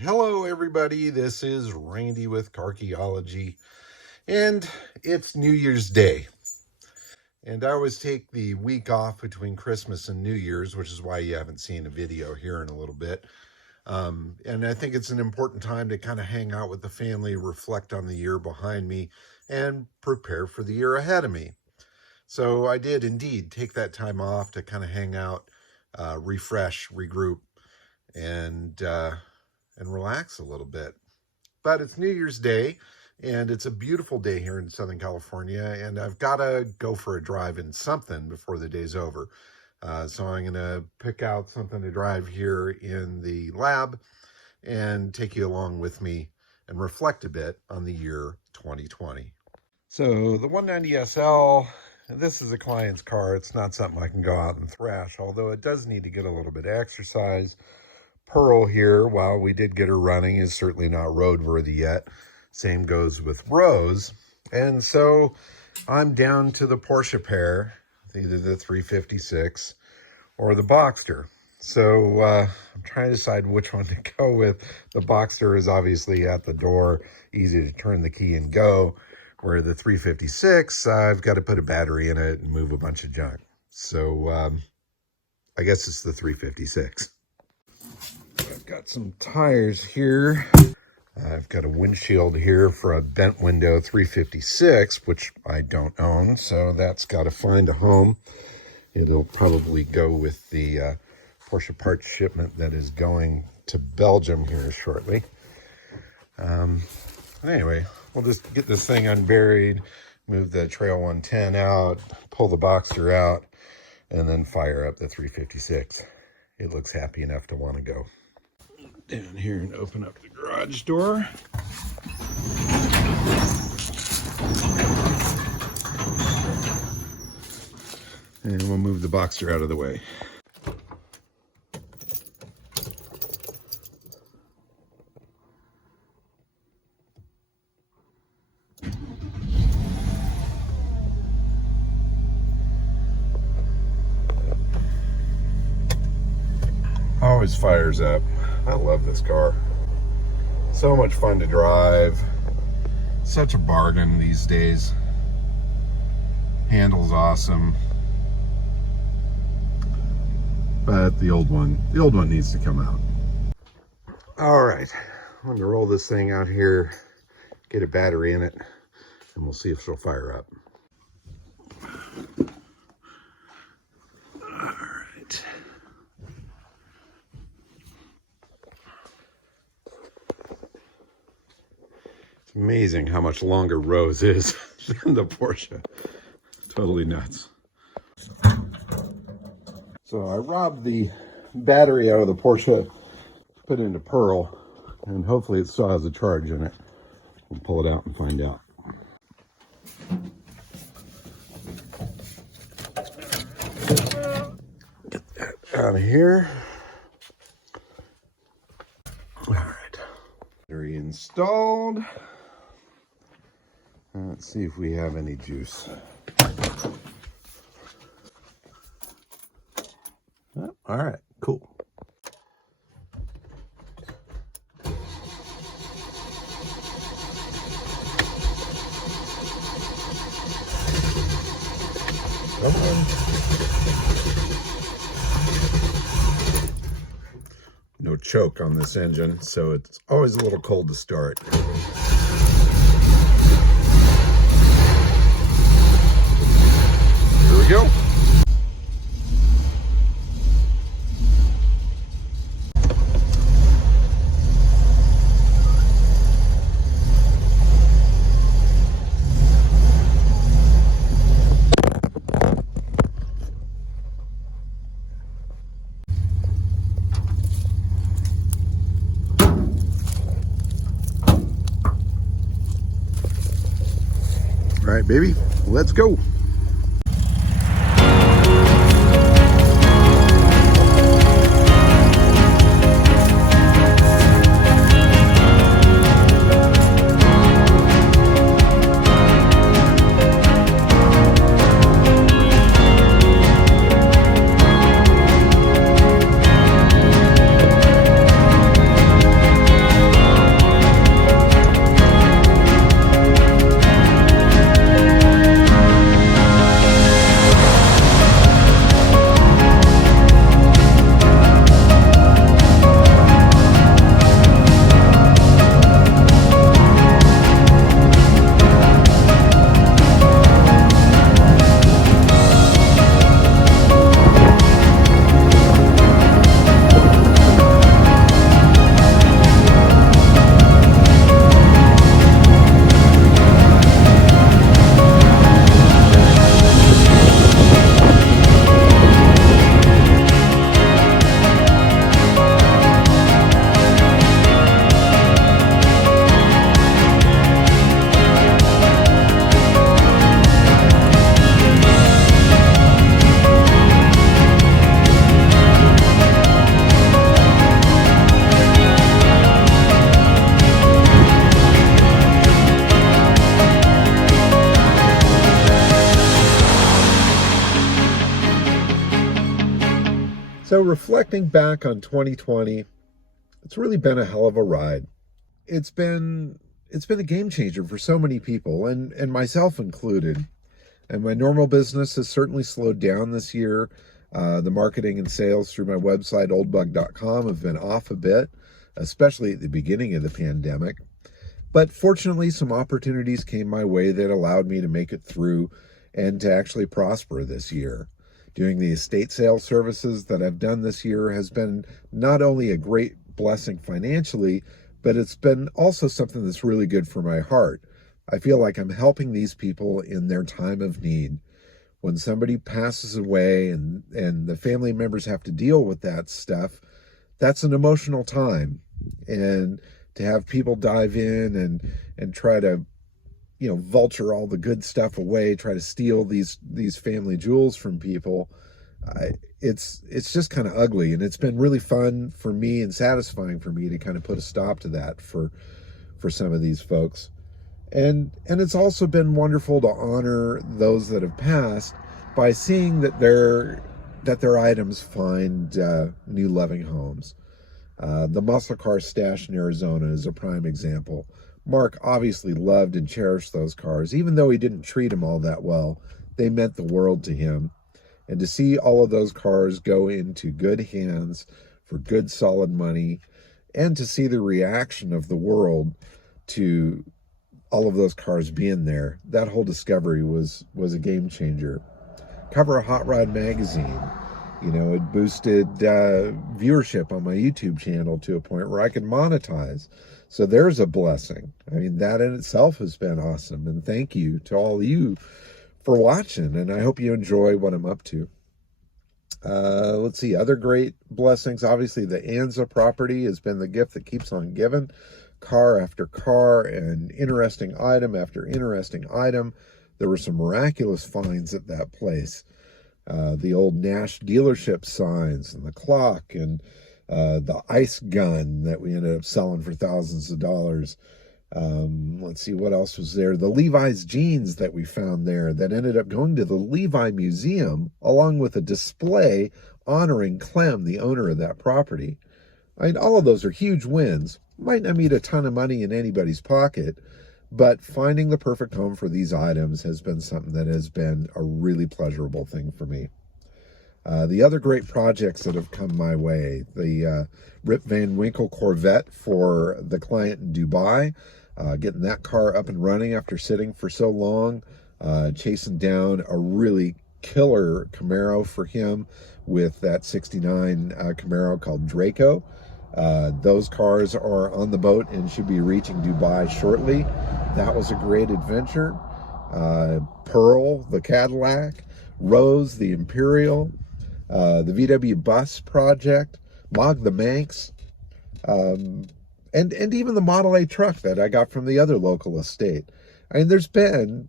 Hello everybody, this is Randy with Carchaeology, and it's New Year's Day. And I always take the week off between Christmas and New Year's, which is why you haven't seen a video here in a little bit. And I think it's an important time to kind of hang out with the family, reflect on the year behind me, and prepare for the year ahead of me. So I did indeed take that time off to kind of hang out, refresh, regroup, and relax a little bit. But it's New Year's Day, and it's a beautiful day here in Southern California, and I've got to go for a drive in something before the day's over. So I'm going to pick out something to drive here in the lab and take you along with me and reflect a bit on the year 2020. So the 190 SL, this is a client's car. It's not something I can go out and thrash, although it does need to get a little bit of exercise. Pearl here, while we did get her running, is certainly not roadworthy yet. Same goes with Rose. And so I'm down to the Porsche Pear, either the 356 or the Boxster. So I'm trying to decide which one to go with. The Boxster is obviously at the door, easy to turn the key and go, where the 356, I've got to put a battery in it and move a bunch of junk. So I guess it's the 356. I've got some tires here. I've got a windshield here for a bent window 356, which I don't own, so that's got to find a home. It'll probably go with the Porsche parts shipment that is going to Belgium here shortly. Anyway, we'll just get this thing unburied, move the Trail 110 out, pull the Boxster out, and then fire up the 356. It looks happy enough to want to go. Down here and open up the garage door. And we'll move the Boxster out of the way. Always fires up. I love this car. So much fun to drive. Such a bargain these days. Handles awesome. But the old one needs to come out. All right, I'm gonna roll this thing out here, get a battery in it, and we'll see if she'll fire up. All right. It's amazing how much longer Rose is than the Porsche. Totally nuts. So I robbed the battery out of the Porsche, put it into Pearl, and hopefully it still has a charge in it. We'll pull it out and find out. Get that out of here. All right, battery installed. Let's see if we have any juice. Oh, all right, cool. Come on. No choke on this engine, so it's always a little cold to start. Here we go. All right, baby, let's go. So reflecting back on 2020, it's really been a hell of a ride. It's been a game changer for so many people, and myself included. And my normal business has certainly slowed down this year. The marketing and sales through my website, oldbug.com, have been off a bit, especially at the beginning of the pandemic. But fortunately, some opportunities came my way that allowed me to make it through and to actually prosper this year. Doing the estate sale services that I've done this year has been not only a great blessing financially, but it's been also something that's really good for my heart. I feel like I'm helping these people in their time of need. When somebody passes away and the family members have to deal with that stuff, that's an emotional time. And to have people dive in and try to, vulture all the good stuff away, try to steal these family jewels from people, it's just kind of ugly. And it's been really fun for me and satisfying for me to kind of put a stop to that for some of these folks. And it's also been wonderful to honor those that have passed by seeing that their items find new loving homes. The muscle car stash in Arizona is a prime example. Mark obviously loved and cherished those cars. Even though he didn't treat them all that well, they meant the world to him. And to see all of those cars go into good hands for good, solid money, and to see the reaction of the world to all of those cars being there, that whole discovery was a game changer. Cover of Hot Rod magazine, it boosted viewership on my YouTube channel to a point where I could monetize. So there's a blessing. I mean, that in itself has been awesome. And thank you to all of you for watching. And I hope you enjoy what I'm up to. Let's see, other great blessings. Obviously, the Anza property has been the gift that keeps on giving. Car after car and interesting item after interesting item. There were some miraculous finds at that place. The old Nash dealership signs and the clock and the ice gun that we ended up selling for thousands of dollars. Let's see, what else was there? The Levi's jeans that we found there that ended up going to the Levi Museum along with a display honoring Clem, the owner of that property. I mean, all of those are huge wins. Might not mean a ton of money in anybody's pocket, but finding the perfect home for these items has been something that has been a really pleasurable thing for me. The other great projects that have come my way, the Rip Van Winkle Corvette for the client in Dubai, getting that car up and running after sitting for so long, chasing down a really killer Camaro for him with that 69 Camaro called Draco. Those cars are on the boat and should be reaching Dubai shortly. That was a great adventure. Pearl, the Cadillac, Rose, the Imperial, the VW Bus project, Mog the Manx, and even the Model A truck that I got from the other local estate. I mean, there's been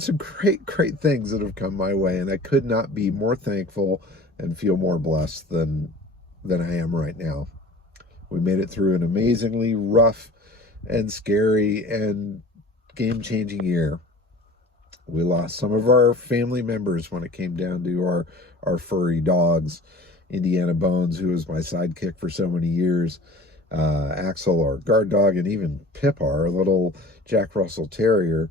some great things that have come my way, and I could not be more thankful and feel more blessed than I am right now. We made it through an amazingly rough and scary and game-changing year. We lost some of our family members when it came down to our furry dogs. Indiana Bones, who was my sidekick for so many years, Axel, our guard dog, and even Pip, our little Jack Russell Terrier,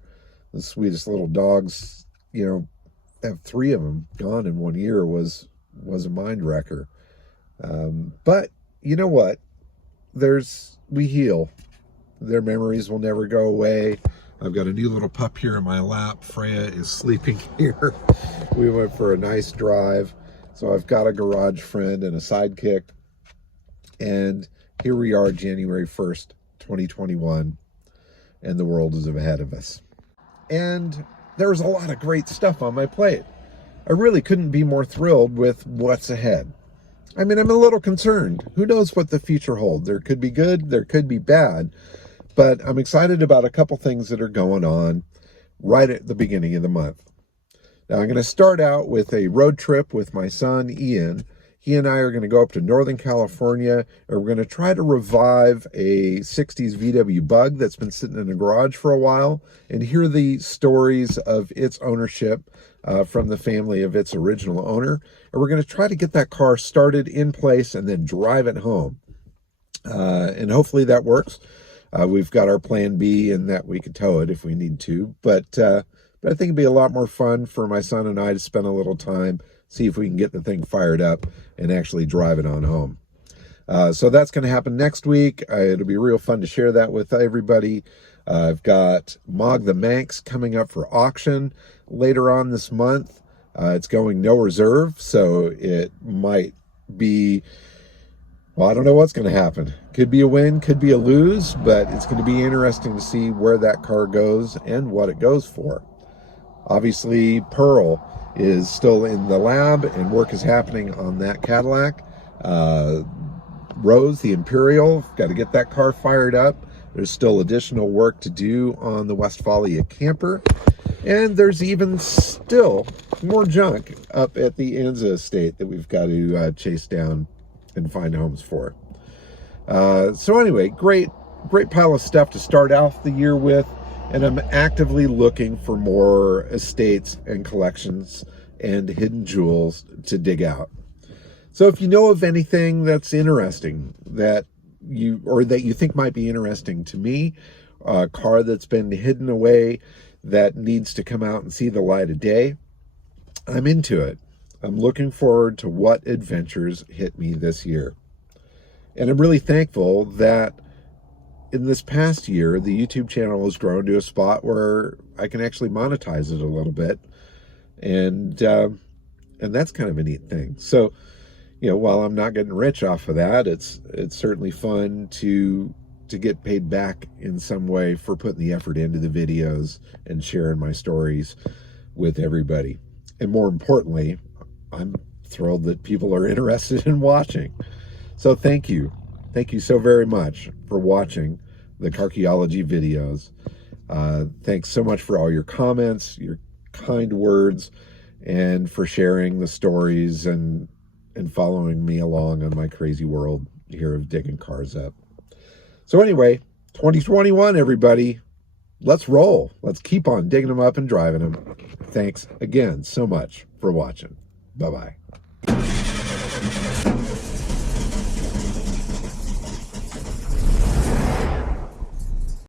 the sweetest little dogs, have 3 of them gone in 1 year was a mind wrecker. But you know what? We heal. Their memories will never go away. I've got a new little pup here in my lap. Freya is sleeping here. We went for a nice drive. So I've got a garage friend and a sidekick. And here we are, January 1st, 2021. And the world is ahead of us. And there's a lot of great stuff on my plate. I really couldn't be more thrilled with what's ahead. I mean, I'm a little concerned. Who knows what the future holds? There could be good, there could be bad. But I'm excited about a couple things that are going on right at the beginning of the month. Now, I'm going to start out with a road trip with my son, Ian. He and I are going to go up to Northern California, and we're going to try to revive a 60s VW Bug that's been sitting in a garage for a while and hear the stories of its ownership from the family of its original owner. And we're going to try to get that car started in place and then drive it home. And hopefully that works. We've got our plan B in that we could tow it if we need to. But I think it'd be a lot more fun for my son and I to spend a little time, see if we can get the thing fired up and actually drive it on home. So that's going to happen next week. It'll be real fun to share that with everybody. I've got Mog the Manx coming up for auction later on this month. It's going no reserve, so it might be, well, I don't know what's going to happen. Could be a win, could be a lose, but it's going to be interesting to see where that car goes and what it goes for. Obviously, Pearl is still in the lab and work is happening on that Cadillac. Rose, the Imperial, got to get that car fired up. There's still additional work to do on the Westphalia camper. And there's even still more junk up at the Anza Estate that we've got to chase down and find homes for. So anyway, great pile of stuff to start off the year with. And I'm actively looking for more estates and collections and hidden jewels to dig out. So if you know of anything that's interesting that you think might be interesting to me, a car that's been hidden away that needs to come out and see the light of day, I'm into it. I'm looking forward to what adventures hit me this year. And I'm really thankful that in this past year, the YouTube channel has grown to a spot where I can actually monetize it a little bit. And that's kind of a neat thing. So, while I'm not getting rich off of that, it's certainly fun to get paid back in some way for putting the effort into the videos and sharing my stories with everybody. And more importantly, I'm thrilled that people are interested in watching. So thank you. Thank you so very much for watching the Carchaeology videos. Thanks so much for all your comments, your kind words, and for sharing the stories and following me along on my crazy world here of digging cars up. So anyway, 2021, everybody, let's roll. Let's keep on digging them up and driving them. Thanks again so much for watching. Bye-bye.